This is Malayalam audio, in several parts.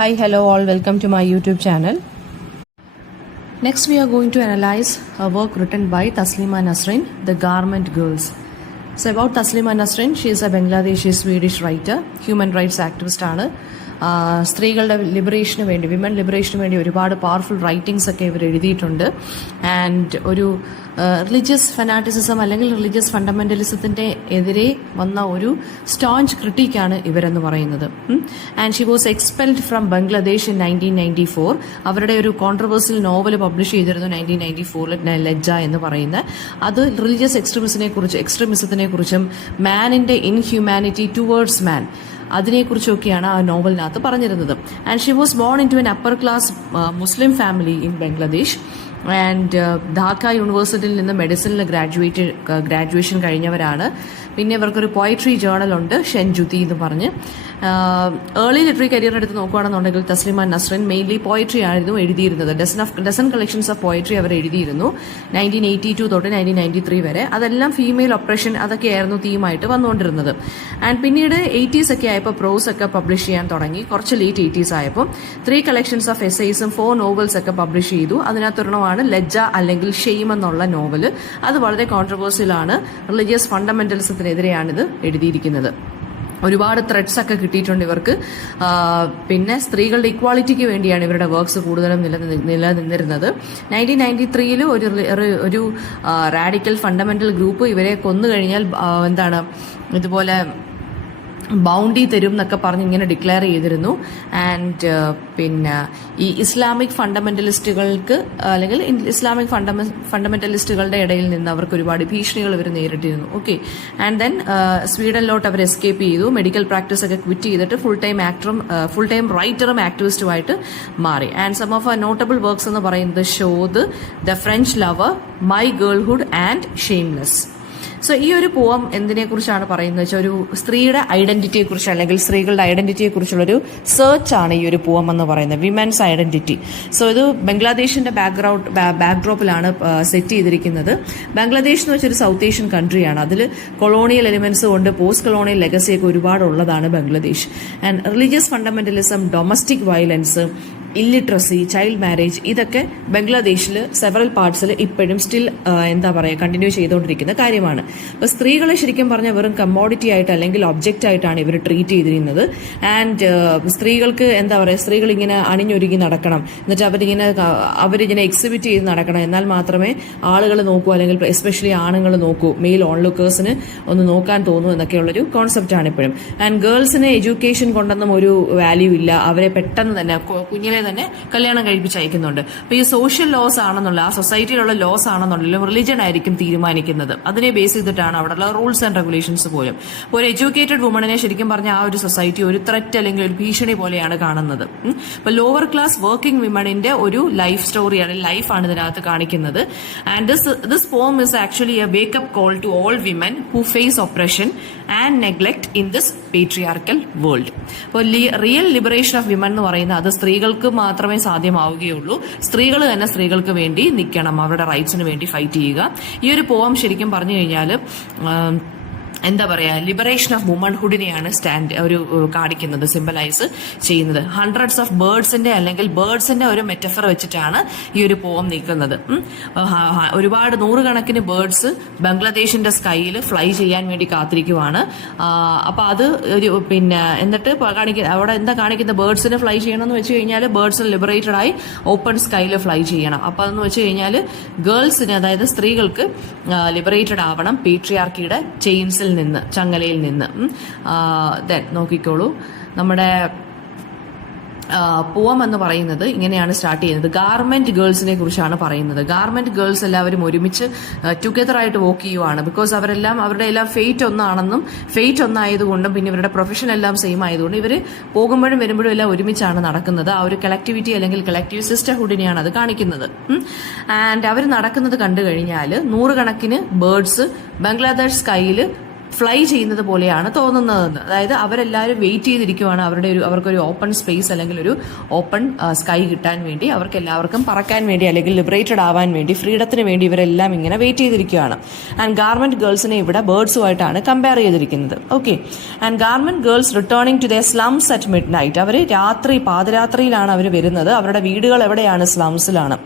Hi, hello all, welcome to my YouTube channel. Next we are going to analyze a work written by Taslima Nasrin, The Garment Girls. So about Taslima Nasrin, she is a Bangladeshi Swedish writer, human rights activist ആണ്. സ്ത്രീകളുടെ ലിബറേഷന് വേണ്ടി വിമൻ ലിബറേഷന് വേണ്ടി ഒരുപാട് പവർഫുൾ റൈറ്റിംഗ്സ് ഒക്കെ ഇവർ എഴുതിയിട്ടുണ്ട്. ആൻഡ് ഒരു റിലീജിയസ് ഫനാറ്റിസിസം അല്ലെങ്കിൽ റിലീജിയസ് ഫണ്ടമെന്റലിസത്തിന്റെ എതിരെ വന്ന ഒരു സ്റ്റോഞ്ച് ക്രിട്ടിക്കാണ് ഇവരെന്ന് പറയുന്നത്. And she was expelled from Bangladesh in 1994. അവരുടെ ഒരു കോൺട്രവേഴ്സ്യൽ നോവൽ പബ്ലിഷ് ചെയ്തിരുന്നു 1994 ലജ്ജ എന്ന് പറയുന്ന. അത് റിലീജിയസ് എക്സ്ട്രീമിസത്തിനെ കുറിച്ചും മാനിന്റെ ഇൻഹ്യൂമാനിറ്റി ടുവേർഡ്സ് മാൻ അതിനെക്കുറിച്ചൊക്കെയാണ് ആ നോവലിനകത്ത് പറഞ്ഞിരുന്നത്. And she was born into an upper class Muslim family in Bangladesh. And Dhaka യൂണിവേഴ്സിറ്റിയിൽ നിന്ന് മെഡിസിനിൽ ഗ്രാജുവേഷൻ കഴിഞ്ഞവരാണ്. പിന്നെ ഇവർക്കൊരു പോയട്രി ജേർണൽ ഉണ്ട്, ഷെൻജുതി എന്ന് പറഞ്ഞ്. ഏർലി ലിറ്ററി കരിയർ എടുത്ത് നോക്കുകയാണെന്നുണ്ടെങ്കിൽ തസ്ലിമ നസ്രിൻ മെയിൻലി പോയട്രി ആയിരുന്നു എഴുതിയിരുന്നത്. ഡസൻ കളക്ഷൻസ് ഓഫ് പോയട്രി അവർ എഴുതിയിരുന്നു 1982 തൊട്ട് 1993 വരെ. അതെല്ലാം ഫീമെയിൽ ഒപ്രഷൻ അതൊക്കെയായിരുന്നു തീമായിട്ട് വന്നുകൊണ്ടിരുന്നത്. ആൻഡ് പിന്നീട് 80s ഒക്കെ ആയപ്പോൾ പ്രോസ് ഒക്കെ പബ്ലിഷ് ചെയ്യാൻ തുടങ്ങി. കുറച്ച് ലേറ്റ് 80s ആയപ്പോൾ 3 കളക്ഷൻസ് ഓഫ് എസ്സേസും 4 നോവൽസ് ഒക്കെ പബ്ലിഷ് ചെയ്തു. അതിനകത്തൊരെണ്ണമാണ് ലജ്ജ അല്ലെങ്കിൽ ഷെയിം എന്നുള്ള നോവൽ. അത് വളരെ കോൺട്രവേഴ്സ്യൽ ആണ്. റിലീജിയസ് ഫണ്ടമെന്റലിസത്തിനെതിരെയാണിത് എഴുതിയിരിക്കുന്നത്. ഒരുപാട് ത്രെഡ്സ് ഒക്കെ കിട്ടിയിട്ടുണ്ട് ഇവർക്ക്. പിന്നെ സ്ത്രീകളുടെ ഇക്വാളിറ്റിക്ക് വേണ്ടിയാണ് ഇവരുടെ വർക്ക്സ് കൂടുതലും നിലനിന്നിരുന്നത്. 1993 ഒരു റാഡിക്കൽ ഫണ്ടമെന്റൽ ഗ്രൂപ്പ് ഇവരെ കൊന്നു കഴിഞ്ഞാൽ ഇതുപോലെ ബൗണ്ടി തരും എന്നൊക്കെ പറഞ്ഞ് ഇങ്ങനെ ഡിക്ലെയർ ചെയ്തിരുന്നു. ആൻഡ് പിന്നെ ഈ ഇസ്ലാമിക് ഫണ്ടമെന്റലിസ്റ്റുകൾക്ക് അല്ലെങ്കിൽ ഇസ്ലാമിക് ഫണ്ടമെന്റലിസ്റ്റുകളുടെ ഇടയിൽ നിന്ന് അവർക്ക് ഒരുപാട് ഭീഷണികൾ ഇവർ നേരിട്ടിരുന്നു. ഓക്കെ. ആൻഡ് ദെൻ സ്വീഡനിലോട്ട് അവർ എസ്കേപ്പ് ചെയ്തു. മെഡിക്കൽ പ്രാക്ടീസ് ഒക്കെ ക്വിറ്റ് ചെയ്തിട്ട് ഫുൾ ടൈം റൈറ്ററും ആക്ടിവിസ്റ്റുമായിട്ട് മാറി. And some of notable works എന്ന് പറയുന്നത് Shodh, the French lover, my girlhood and shameless. So ഈ ഒരു പോം എന്തിനെ കുറിച്ചാണ് പറയുന്നത് വെച്ചാൽ ഒരു സ്ത്രീയുടെ ഐഡന്റിറ്റിയെ കുറിച്ച് അല്ലെങ്കിൽ സ്ത്രീകളുടെ ഐഡന്റിറ്റിയെ കുറിച്ചുള്ളൊരു സെർച്ച് ആണ് ഈ ഒരു പോം എന്ന് പറയുന്നത്, വിമൻസ് ഐഡന്റിറ്റി. സോ ഇത് ബംഗ്ലാദേശിന്റെ ബാക്ക്ഡ്രോപ്പിലാണ് സെറ്റ് ചെയ്തിരിക്കുന്നത്. ബംഗ്ലാദേശ് എന്ന് വെച്ചൊരു സൗത്ത് ഏഷ്യൻ കൺട്രിയാണ്. അതിൽ കൊളോണിയൽ എലിമെന്റ്സ് കൊണ്ട് പോസ്റ്റ് കൊളോണിയൽ ലെഗസിയൊക്കെ ഒരുപാട് ഉള്ളതാണ് Bangladesh. And religious fundamentalism, domestic violence, illiteracy, child marriage, ഇതൊക്കെ ബംഗ്ലാദേശിൽ സെവറൽ പാർട്സിൽ ഇപ്പോഴും സ്റ്റിൽ കണ്ടിന്യൂ ചെയ്തുകൊണ്ടിരിക്കുന്ന കാര്യമാണ്. അപ്പൊ സ്ത്രീകളെ ശരിക്കും പറഞ്ഞാൽ വെറും കമ്മോഡിറ്റി ആയിട്ട് അല്ലെങ്കിൽ ഒബ്ജക്റ്റ് ആയിട്ടാണ് ഇവർ ട്രീറ്റ് ചെയ്തിരുന്നത്. ആൻഡ് സ്ത്രീകൾക്ക് സ്ത്രീകൾ ഇങ്ങനെ അണിഞ്ഞൊരുങ്ങി നടക്കണം, എന്നിട്ട് അവരിങ്ങനെ എക്സിബിറ്റ് ചെയ്ത് നടക്കണം, എന്നാൽ മാത്രമേ ആളുകൾ നോക്കൂ അല്ലെങ്കിൽ എസ്പെഷ്യലി ആണുങ്ങൾ നോക്കൂ, മെയിൽ ഓൺലുക്കേഴ്സിന് ഒന്ന് നോക്കാൻ തോന്നൂ എന്നൊക്കെയുള്ളൊരു കോൺസെപ്റ്റാണ് ഇപ്പോഴും. ആൻഡ് ഗേൾസിന് എഡ്യൂക്കേഷൻ കൊണ്ടൊന്നും ഒരു വാല്യൂ ഇല്ല. അവരെ പെട്ടെന്ന് തന്നെ കുഞ്ഞിലെ തന്നെ കല്യാണം കഴിപ്പിച്ച് അയക്കുന്നുണ്ട്. അപ്പൊ ഈ സോഷ്യൽ ലോസ് ആണെന്നുള്ള ആ സൊസൈറ്റിയിലുള്ള ലോസ് ആണെന്നുള്ളതിലും റിലിജൻ ആയിരിക്കും തീരുമാനിക്കുന്നത്. അതിനെ ബേസ് ചെയ്തിട്ടാണ് അവിടെയുള്ള റൂൾസ് ആൻഡ് റെഗുലേഷൻസ് പോലും. ഒരു എഡ്യൂക്കേറ്റഡ് വുമണിനെ ശരിക്കും പറഞ്ഞാൽ ആ ഒരു സൊസൈറ്റി ഒരു ത്രെറ്റ് അല്ലെങ്കിൽ ഒരു ഭീഷണി പോലെയാണ് കാണുന്നത്. ഇപ്പൊ ലോവർ ക്ലാസ് വർക്കിംഗ് വിമണിന്റെ ഒരു ലൈഫ് സ്റ്റോറിയാണ്, ലൈഫാണ് ഇതിനകത്ത് കാണിക്കുന്നത്. And this poem is actually a wake up call to all women who face oppression and neglect in this patriarchal world. അപ്പോൾ റിയൽ ലിബറേഷൻ ഓഫ് വിമൻ എന്ന് പറയുന്നത് അത് സ്ത്രീകൾക്ക് മാത്രമേ സാധ്യമാവുകയുള്ളൂ. സ്ത്രീകൾ തന്നെ സ്ത്രീകൾക്ക് വേണ്ടി നിൽക്കണം, അവരുടെ റൈറ്റ്സിന് വേണ്ടി ഫൈറ്റ് ചെയ്യുക. ഈ ഒരു പോം ശരിക്കും പറഞ്ഞു കഴിഞ്ഞാൽ ലിബറേഷൻ ഓഫ് വുമൺഹുഡിനെയാണ് കാണിക്കുന്നത്, സിംബലൈസ് ചെയ്യുന്നത്. ഹൺഡ്രഡ്സ് ഓഫ് ബേർഡ്സിന്റെ ഒരു മെറ്റഫർ വെച്ചിട്ടാണ് ഈ ഒരു പോം നിൽക്കുന്നത്. ഒരുപാട് നൂറുകണക്കിന് ബേർഡ്സ് ബംഗ്ലാദേശിന്റെ സ്കൈയിൽ ഫ്ലൈ ചെയ്യാൻ വേണ്ടി കാത്തിരിക്കുവാണ്. അപ്പൊ അത് എന്നിട്ട് അവിടെ എന്താ കാണിക്കുന്നത്, ബേർഡ്സിന് ഫ്ലൈ ചെയ്യണമെന്ന് വെച്ച് കഴിഞ്ഞാൽ ബേർഡ്സിന് ലിബറേറ്റഡ് ആയി ഓപ്പൺ സ്കൈയിൽ ഫ്ലൈ ചെയ്യണം. അപ്പൊ അതെന്ന് വെച്ച് കഴിഞ്ഞാൽ ഗേൾസിന്, അതായത് സ്ത്രീകൾക്ക് ലിബറേറ്റഡ് ആവണം പേട്രിയാർക്കിയുടെ ചെയിൻസിൽ നിന്ന്, ചങ്ങലയിൽ നിന്ന്. നോക്കിക്കോളൂ, നമ്മുടെ പോം എന്ന് പറയുന്നത് ഇങ്ങനെയാണ് സ്റ്റാർട്ട് ചെയ്യുന്നത്. ഗാർമെന്റ് ഗേൾസിനെ കുറിച്ചാണ് പറയുന്നത്. ഗാർമെന്റ് ഗേൾസ് എല്ലാവരും ഒരുമിച്ച് ടുഗദർ ആയിട്ട് വർക്ക് ചെയ്യുവാണ്. ബിക്കോസ് അവരുടെ എല്ലാം ഫെയ്റ്റ് ഒന്നാണെന്നും ഫെയ്റ്റ് ഒന്നായതുകൊണ്ടും പിന്നെ ഇവരുടെ പ്രൊഫഷൻ എല്ലാം സെയിം ആയതുകൊണ്ടും ഇവർ പോകുമ്പോഴും വരുമ്പോഴും എല്ലാം ഒരുമിച്ചാണ് നടക്കുന്നത്. ആ ഒരു കളക്ടിവിറ്റി അല്ലെങ്കിൽ കളക്റ്റീവ് സിസ്റ്റർഹുഡിനെയാണ് അത് കാണിക്കുന്നത്. ആൻഡ് അവർ നടക്കുന്നത് കണ്ടു കഴിഞ്ഞാൽ നൂറുകണക്കിന് ബേർഡ്സ് ബംഗ്ലാദേശ് സ്കൈയിൽ ഫ്ലൈ ചെയ്യുന്നത് പോലെയാണ് തോന്നുന്നതെന്ന്. അതായത് അവരെല്ലാവരും വെയിറ്റ് ചെയ്തിരിക്കുവാണ് അവർക്കൊരു ഓപ്പൺ സ്പേസ് അല്ലെങ്കിൽ ഒരു ഓപ്പൺ സ്കൈ കിട്ടാൻ വേണ്ടി, അവർക്ക് എല്ലാവർക്കും പറക്കാൻ വേണ്ടി അല്ലെങ്കിൽ ലിബറേറ്റഡ് ആവാൻ വേണ്ടി, ഫ്രീഡത്തിന് വേണ്ടി ഇവരെല്ലാം ഇങ്ങനെ വെയിറ്റ് ചെയ്തിരിക്കുകയാണ്. ആൻഡ് ഗാർമെന്റ് ഗേൾസിനെ ഇവിടെ ബേർഡ്സുമായിട്ടാണ് കമ്പയർ ചെയ്തിരിക്കുന്നത്. Okay, and garment girls returning to the slums at midnight. അവർ പാതിരാത്രിയിലാണ് അവർ വരുന്നത്. അവരുടെ വീടുകൾ എവിടെയാണ്? സ്ലംസിലാണ്.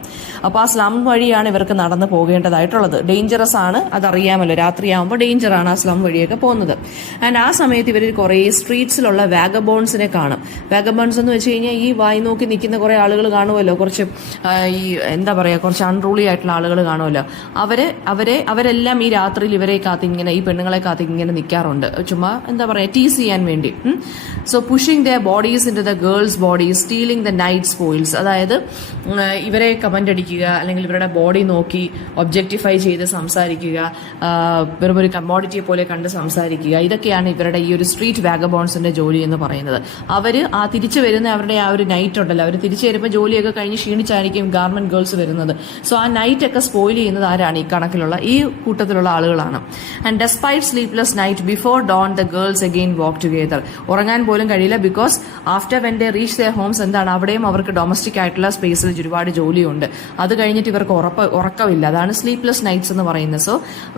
അപ്പോൾ ആ സ്ലം വഴിയാണ് ഇവർക്ക് നടന്നു പോകേണ്ടതായിട്ടുള്ളത്. ഡേഞ്ചറസ് ആണ്, അതറിയാമല്ലോ. രാത്രിയാകുമ്പോൾ ഡേഞ്ചറാണ് ആ സ്ലം വഴിയൊക്കെ പോകുന്നത്. ആൻഡ് ആ സമയത്ത് ഇവർ കുറേ സ്ട്രീറ്റ്സിലുള്ള വാഗബോൺസിനെ കാണും. വാഗബോൺസ് എന്ന് വെച്ച് കഴിഞ്ഞാൽ ഈ വായി നോക്കി നിൽക്കുന്ന കുറേ ആളുകൾ കാണുമല്ലോ, കുറച്ച് ഈ എന്താ പറയുക, കുറച്ച് അൺറൂളി ആയിട്ടുള്ള ആളുകൾ കാണുമല്ലോ. അവരെല്ലാം ഈ രാത്രിയിൽ ഇവരെ കാത്തിങ്ങനെ, ഈ പെണ്ണുങ്ങളെ കാത്തിങ്ങനെ നിൽക്കാറുണ്ട്, ചുമ്മാ എന്താ പറയുക, ടീസ് ചെയ്യാൻ വേണ്ടി. So pushing the bodies into the girls bodies, stealing the night spoils. അതായത് ഇവരെ കമന്റ് അടിക്കുക, അല്ലെങ്കിൽ ഇവരുടെ ബോഡി നോക്കി ഒബ്ജക്ടിഫൈ ചെയ്ത് സംസാരിക്കുക, വെറും ഒരു കമ്മോഡിറ്റിയെ പോലെ കണ്ട് സംസാരിക്കുക. ഇതൊക്കെയാണ് ഇവരുടെ ഈ ഒരു സ്ട്രീറ്റ് വാഗബോൺസിന്റെ ജോലി എന്ന് പറയുന്നത്. അവർ ആ തിരിച്ചു വരുന്ന അവരുടെ ആ ഒരു നൈറ്റ് ഉണ്ടല്ലോ, അവർ തിരിച്ചു വരുമ്പോൾ ജോലിയൊക്കെ കഴിഞ്ഞ് ക്ഷീണിച്ചായിരിക്കും ഗാർമെന്റ് ഗേൾസ് വരുന്നത്. സോ ആ നൈറ്റ് ഒക്കെ സ്പോയിൽ ചെയ്യുന്നത് ആരാണ്? ഈ കണക്കിലുള്ള ഈ കൂട്ടത്തിലുള്ള ആളുകളാണ്. And despite sleepless night before dawn the girls again walk together. ഉറങ്ങാൻ പോലും കഴിയില്ല. Because after when they reach their homes, എന്താണ്, അവിടെയും അവർക്ക് ഡൊമസ്റ്റിക് ആയിട്ടുള്ള സ്പേസിൽ ഒരുപാട് ജോലിയുണ്ട്. അത് കഴിഞ്ഞിട്ട് ഇവർക്ക് ഉറക്കമില്ല. അതാണ് സ്ലീപ്ലെസ് നൈറ്റ്സ് എന്ന് പറയുന്നത്. സോ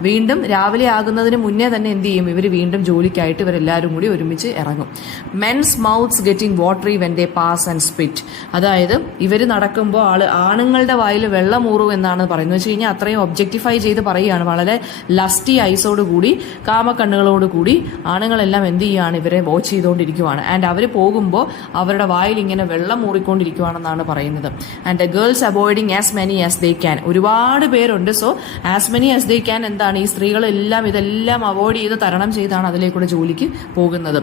വീണ്ടും രാവിലെ ആകുന്നതിന് മുന്നേ തന്നെ എന്ത് ചെയ്യും? ഇവർ വീണ്ടും ജോലിക്കായിട്ട് ഇവരെല്ലാവരും കൂടി ഒരുമിച്ച് ഇറങ്ങും. Men's mouths getting watery when they pass and spit. അതായത് ഇവർ നടക്കുമ്പോൾ ആണുങ്ങളുടെ വായിൽ വെള്ളമൂറും എന്നാണ് പറയുന്നത്. വെച്ച് കഴിഞ്ഞാൽ അത്രയും ഒബ്ജക്ടിഫൈ ചെയ്ത് പറയുകയാണ്. വളരെ ലസ്റ്റി ഐസോടുകൂടി, കാമക്കണ്ണുകളോടുകൂടി ആണുങ്ങളെല്ലാം എന്ത് ചെയ്യുകയാണ്? ഇവരെ വാച്ച് ചെയ്തുകൊണ്ടിരിക്കുവാണ്. ആൻഡ് അവർ പോകുമ്പോൾ അവരുടെ വായിൽ ഇങ്ങനെ വെള്ളം മൂറിക്കൊണ്ടിരിക്കുവാണെന്നാണ് പറയുന്നത്. And the girls avoiding as many as they can. ഒരുപാട് പേരുണ്ട്. So as many as they can എന്താണ്? ഈ സ്ത്രീകളെല്ലാം ഇതെല്ലാം അവോയ്ഡ് ചെയ്ത് തരണം ചെയ്താണ് അതിലേക്കൂടെ ജോലിക്ക് പോകുന്നത്.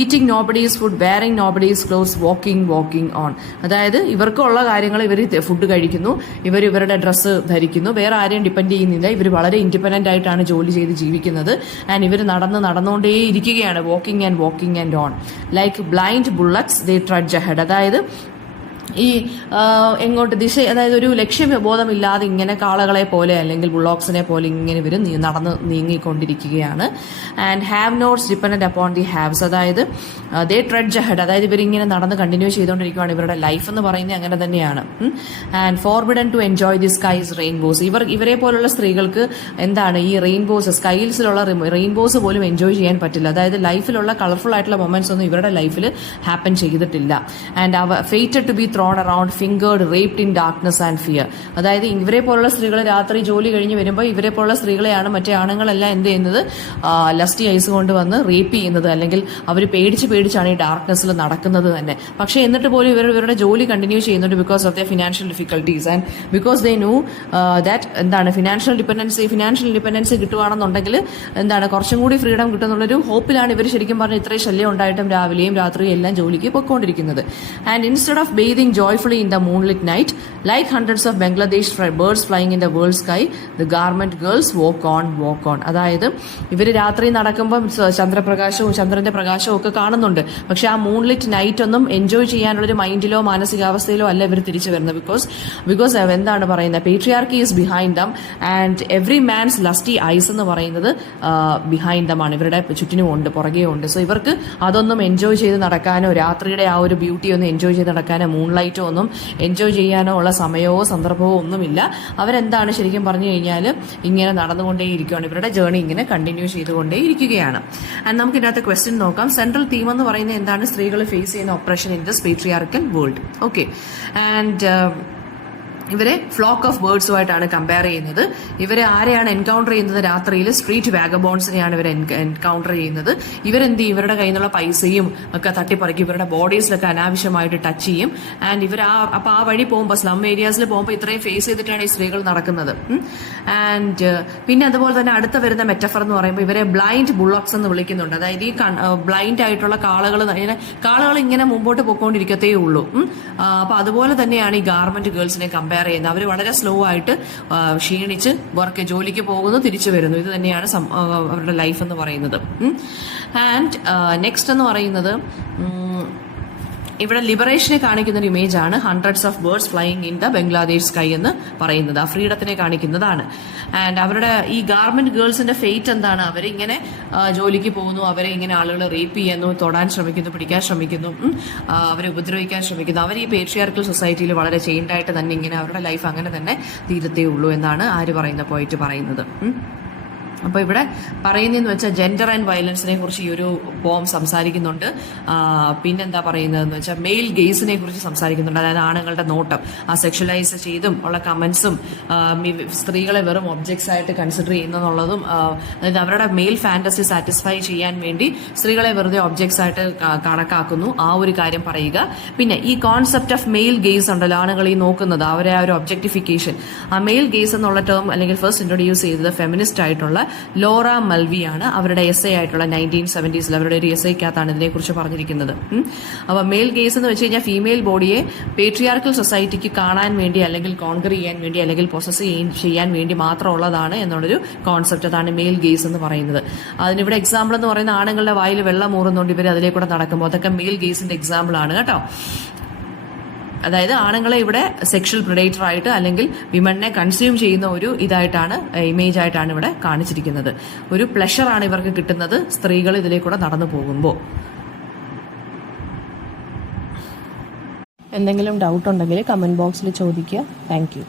Eating nobody's food, wearing nobody's clothes, walking on. അതായത് ഇവർക്കുള്ള കാര്യങ്ങൾ ഇവർ ഫുഡ് കഴിക്കുന്നു, ഇവരുടെ ഡ്രസ്സ് ധരിക്കുന്നു, വേറെ ആരെയും ഡിപ്പെൻഡ് ചെയ്യുന്നില്ല. ഇവർ വളരെ ഇൻഡിപെൻഡന്റ് ആയിട്ടാണ് ജോലി ചെയ്ത് ജീവിക്കുന്നത്. ആൻഡ് ഇവർ നടന്നുകൊണ്ടേ ഇരിക്കുകയാണ്. Walking and on like blind bullets they trudge ahead. അതായത് ഈ എങ്ങോട്ട് അതായത് ഒരു ലക്ഷ്യബോധമില്ലാതെ ഇങ്ങനെ കാളകളെ പോലെ അല്ലെങ്കിൽ ബുള്ളോക്സിനെ പോലെ ഇങ്ങനെ ഇവർ നടന്ന് നീങ്ങിക്കൊണ്ടിരിക്കുകയാണ്. And have nots dependent upon the haves. അതായത് ദേ ട്രെഡ്ജ് അഹെഡ്. അതായത് ഇവരിങ്ങനെ നടന്ന് കണ്ടിന്യൂ ചെയ്തുകൊണ്ടിരിക്കുകയാണ്. ഇവരുടെ ലൈഫ് എന്ന് പറയുന്നത് അങ്ങനെ തന്നെയാണ്. And forbidden to enjoy the skies rainbows. ഇവരെ പോലുള്ള സ്ത്രീകൾക്ക് എന്താണ് ഈ റെയിൻബോസ്, സ്കൈസിലുള്ള റെയിൻബോസ് പോലും എൻജോയ് ചെയ്യാൻ പറ്റില്ല. അതായത് ലൈഫിലുള്ള കളർഫുൾ ആയിട്ടുള്ള മൊമെന്റ്സ് ഒന്നും ഇവരുടെ ലൈഫിൽ ഹാപ്പൻ ചെയ്തിട്ടില്ല. And fated to be thrown around, fingered, raped in darkness and fear. അതായത് ഇവരെ പോലുള്ള സ്ത്രീകൾ രാത്രി ജോലി കഴിഞ്ഞ് വരുമ്പോൾ ഇവരെ പോലുള്ള സ്ത്രീകളെയാണ് മറ്റേ ആണുങ്ങളെല്ലാം എന്ത് ചെയ്യുന്നത്? ലസ്റ്റി ഐസ് കൊണ്ട് വന്ന് റേപ്പ് ചെയ്യുന്നത്, അല്ലെങ്കിൽ അവർ പേടിച്ചാണ് ഈ ഡാർക്ക്നെസ്സിൽ നടക്കുന്നത് തന്നെ. പക്ഷേ എന്നിട്ട് പോലും ഇവരുടെ ജോലി കണ്ടിന്യൂ ചെയ്യുന്നുണ്ട് because of the financial difficulties and because they know that എന്താണ് ഫിനാൻഷ്യൽ ഇൻഡിപെൻഡൻസ് കിട്ടുകയാണെന്നുണ്ടെങ്കിൽ എന്താണ് കുറച്ചും കൂടി ഫ്രീഡം കിട്ടുന്നുള്ളൊരു ഹോപ്പിലാണ് ഇവർ ശരിക്കും പറഞ്ഞാൽ ഇത്രയും ശല്യം ഉണ്ടായിട്ടും രാവിലെയും രാത്രിയും എല്ലാം ജോലിക്ക് പൊയ്ക്കൊണ്ടിരിക്കുന്നത്. And instead of bathing joyfully in the moonlit night, like hundreds of Bangladesh birds flying in the world sky, the garment girls walk on. അതായത് ഇവർ രാത്രി നടക്കുമ്പോൾ ചന്ദ്രന്റെ പ്രകാശവും ഒക്കെ കാണുന്നുണ്ട്. പക്ഷെ ആ മൂൺലിറ്റ് നൈറ്റ് ഒന്നും എൻജോയ് ചെയ്യാനുള്ളൊരു മൈൻഡിലോ മാനസികാവസ്ഥയിലോ അല്ല ഇവർ തിരിച്ചു വരുന്നത്. ബിക്കോസ് എന്താണ് പറയുന്നത്? Patriarchy is behind them and every man's lusty eyes എന്ന് പറയുന്നത് ബിഹൈൻഡ് ദം ആണ്. ഇവരുടെ ചുറ്റിനും ഉണ്ട്, പുറകെ ഉണ്ട്. സോ ഇവർക്ക് അതൊന്നും എൻജോയ് ചെയ്ത് നടക്കാനോ രാത്രിയുടെ ആ ഒരു ബ്യൂട്ടി ഒന്നും എൻജോയ് ചെയ്ത് നടക്കാനോ മൂൺലൈറ്റോ ഒന്നും എൻജോയ് ചെയ്യാനോ ഉള്ള സമയമോ സന്ദർഭമോ ഒന്നുമില്ല. അവരെന്താണ് ശരിക്കും പറഞ്ഞു കഴിഞ്ഞാൽ ഇങ്ങനെ നടന്നുകൊണ്ടേയിരിക്കുകയാണ്. ഇവരുടെ ജേർണി ഇങ്ങനെ കണ്ടിന്യൂ ചെയ്തുകൊണ്ടേ ഇരിക്കുകയാണ്. ആൻഡ് നമുക്ക് ഇതിനകത്ത് ക്വസ്റ്റ്യൻ നോക്കാം. സെൻട്രൽ തീം എന്ന് പറയുന്നത് എന്താണ്? സ്ത്രീകൾ ഫേസ് ചെയ്യുന്ന operation in this patriarchal world. Okay, and ഇവരെ ഫ്ലോക്ക് ഓഫ് ബേർഡ്സുമായിട്ടാണ് കമ്പയർ ചെയ്യുന്നത്. ഇവരെ ആരെയാണ് എൻകൗണ്ടർ ചെയ്യുന്നത്? രാത്രിയിൽ സ്ട്രീറ്റ് വാഗബോൺസിനെയാണ് ഇവർ എൻകൗണ്ടർ ചെയ്യുന്നത്. ഇവരെന്ത് ചെയ്യും? ഇവരുടെ കയ്യിൽ നിന്നുള്ള പൈസയും ഒക്കെ തട്ടിപ്പറിക്കും, ഇവരുടെ ബോഡീസിലൊക്കെ അനാവശ്യമായിട്ട് ടച്ച് ചെയ്യും. ആൻഡ് ഇവർ അപ്പൊ ആ വഴി പോകുമ്പോൾ, സ്ലം ഏരിയാസിൽ പോകുമ്പോൾ ഇത്രയും ഫേസ് ചെയ്തിട്ടാണ് ഈ സ്ത്രീകൾ നടക്കുന്നത്. ആൻഡ് പിന്നെ അതുപോലെ തന്നെ അടുത്ത വരുന്ന മെറ്റഫർ എന്ന് പറയുമ്പോൾ ഇവരെ ബ്ലൈൻഡ് ബുള്ളോക്സ് എന്ന് വിളിക്കുന്നുണ്ട്. അതായത് ഈ ബ്ലൈൻഡ് ആയിട്ടുള്ള കാളകൾ ഇങ്ങനെ മുമ്പോട്ട് പോയിക്കൊണ്ടിരിക്കത്തേ ഉള്ളൂ. അപ്പൊ അതുപോലെ തന്നെയാണ് ഈ ഗാർമെന്റ് ഗേൾസിനെ കമ്പയർ ചെയ്യുന്നത്. അവർ വളരെ സ്ലോ ആയിട്ട് ക്ഷീണിച്ച് ജോലിക്ക് പോകുന്നു, തിരിച്ചു വരുന്നു. ഇത് തന്നെയാണ് അവരുടെ ലൈഫ് എന്ന് പറയുന്നത്. ആൻഡ് നെക്സ്റ്റ് എന്ന് പറയുന്നത് ഇവിടെ ലിബറേഷനെ കാണിക്കുന്ന ഒരു ഇമേജ് ആണ് hundreds of birds flying in the Bangladesh sky എന്ന് പറയുന്നത്. ആ ഫ്രീഡത്തിനെ കാണിക്കുന്നതാണ്. ആൻഡ് അവരുടെ ഈ ഗാർമെന്റ് ഗേൾസിന്റെ ഫെയ്റ്റ് എന്താണ്? അവരിങ്ങനെ ജോലിക്ക് പോകുന്നു, അവരെ ഇങ്ങനെ ആളുകൾ റേപ്പ് ചെയ്യുന്നു, തൊടാൻ ശ്രമിക്കുന്നു, പിടിക്കാൻ ശ്രമിക്കുന്നു, അവരെ ഉപദ്രവിക്കാൻ ശ്രമിക്കുന്നു. അവർ ഈ പേട്രിയാർക്കൽ സൊസൈറ്റിയിൽ വളരെ ചെയിൻഡായിട്ട് തന്നെ ഇങ്ങനെ അവരുടെ ലൈഫ് അങ്ങനെ തന്നെ തീരത്തേ ഉള്ളൂ എന്നാണ് ആര് പറയുന്ന പോയിട്ട് പറയുന്നത്. അപ്പോൾ ഇവിടെ പറയുന്നതെന്ന് വെച്ചാൽ ജെൻഡർ ആൻഡ് വയലൻസിനെ കുറിച്ച് ഈ ഒരു പോം സംസാരിക്കുന്നുണ്ട്. പിന്നെന്താ പറയുന്നതെന്ന് വെച്ചാൽ മെയിൽ ഗെയ്സിനെ കുറിച്ച് സംസാരിക്കുന്നുണ്ട്. അതായത് ആണുങ്ങളുടെ നോട്ടം, ആ സെക്ഷലൈസ് ചെയ്തും ഉള്ള കമന്റ്സും, സ്ത്രീകളെ വെറും ഒബ്ജക്ട്സ് ആയിട്ട് കൺസിഡർ ചെയ്യുന്നതുള്ളതും, അതായത് അവരുടെ മെയിൽ ഫാന്റസി സാറ്റിസ്ഫൈ ചെയ്യാൻ വേണ്ടി സ്ത്രീകളെ വെറുതെ ഒബ്ജക്ട്സ് ആയിട്ട് കണക്കാക്കുന്നു. ആ ഒരു കാര്യം പറയുക. പിന്നെ ഈ കോൺസെപ്റ്റ് ഓഫ് മെയിൽ ഗെയ്സ് ഉണ്ടല്ലോ, ആണുങ്ങൾ ഈ നോക്കുന്നത്, അവരെ ആ ഒരു ഒബ്ജക്ടിഫിക്കേഷൻ, ആ മെയിൽ ഗെയ്സ് എന്നുള്ള ടേം അല്ലെങ്കിൽ ഫസ്റ്റ് ഇൻട്രൊഡ്യൂസ് ചെയ്തത് ഫെമിനിസ്റ്റ് ആയിട്ടുള്ള ലോറ മൽവിയാണ്. അവരുടെ എസ്സേ ആയിട്ടുള്ള 1970s അവരുടെ ഒരു എസ്സേക്കകത്താണ് ഇതിനെക്കുറിച്ച് പറഞ്ഞിരിക്കുന്നത്. അപ്പോൾ മെയിൽ ഗെയ്സ് എന്ന് വെച്ച് കഴിഞ്ഞാൽ ഫീമെയിൽ ബോഡിയെ പേട്രിയാർക്കൽ സൊസൈറ്റിക്ക് കാണാൻ വേണ്ടി അല്ലെങ്കിൽ കോൺകർ ചെയ്യാൻ വേണ്ടി അല്ലെങ്കിൽ പൊസസ് ചെയ്യാൻ വേണ്ടി മാത്രമുള്ളതാണ് എന്നുള്ളൊരു കോൺസെപ്റ്റ്. അതാണ് മെയിൽ ഗെയ്സ് എന്ന് പറയുന്നത്. അതിനിവിടെ എക്സാമ്പിൾ എന്ന് പറയുന്ന ആണുങ്ങളുടെ വായിൽ വെള്ളം ഊറുന്നുണ്ട് ഇവർ അതിലേക്കൂടെ നടക്കുമ്പോൾ, അതൊക്കെ മെയിൽ ഗെയ്സിന്റെ എക്സാമ്പിൾ ആണ് കേട്ടോ. അതായത് ആണുങ്ങളെ ഇവിടെ സെക്ഷൽ പ്രിഡേറ്റർ ആയിട്ട് അല്ലെങ്കിൽ വിമണിനെ കൺസ്യൂം ചെയ്യുന്ന ഒരു ഇതായിട്ടാണ്, ഇമേജ് ആയിട്ടാണ് ഇവിടെ കാണിച്ചിരിക്കുന്നത്. ഒരു പ്ലഷറാണ് ഇവർക്ക് കിട്ടുന്നത് സ്ത്രീകൾ ഇതിലേക്കൂടെ നടന്നു പോകുമ്പോൾ. എന്തെങ്കിലും ഡൗട്ട് ഉണ്ടെങ്കിൽ കമന്റ് ബോക്സിൽ ചോദിക്കുക. Thank you.